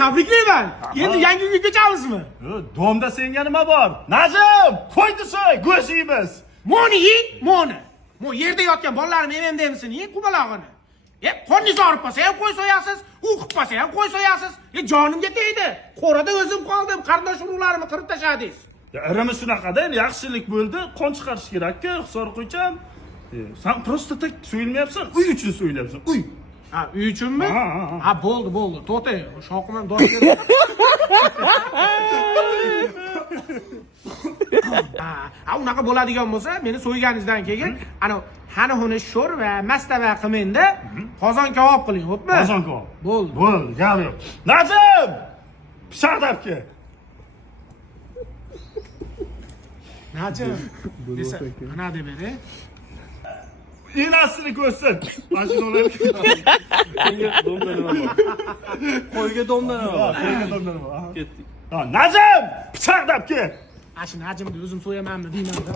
tabriklayman. Endi yangi uyga ko'chamizmi? Domda senga nima bor? Najim, qo'ydi so'y, go'sht yeymiz. Moni yeng, moni. Mo yerda yotgan bolalarim men demisini yeng, qubalog'ini. Qo'ningiz og'rib qolsa ham qo'y so'yasiz, u qilib qolsa ham qo'y so'yasiz. Jonimga tegdi. Qo'rada o'zim qoldim, qarindosh urug'larimni qirib tashladingiz. Irimi shunaqada, endi yaxshilik bo'ldi, qon chiqarish kerak-ku, Hisoru qo'ycham. Sen prosta tak so'yilmayapsan, uy uchun so'yilyapsan, uy. Ha, uy uchunmi? Ha, bo'ldi. To'xtang, shoqiman dosh Ha, unaqa bo'ladigan bo'lsa, meni so'yganingizdan keyin ana huni sho'r va mastava qilmangda, qozon kabob qiling, xo'pmi? Qozon kabob. Bo'ldi. Bo'ldi, gap yo'q. Najim! Pichoqlab kel. Najim, desa, ana deb bering. Enasini ko'rsin. Mashinalar. Senga domda nima bor? Qo'yga domda nima bor? Qo'yga domda nima bor? Ketdik. Ha, Najim! Pichoqlab kel. Ana shu Najimni o'zim so'yamanmi deyman-da.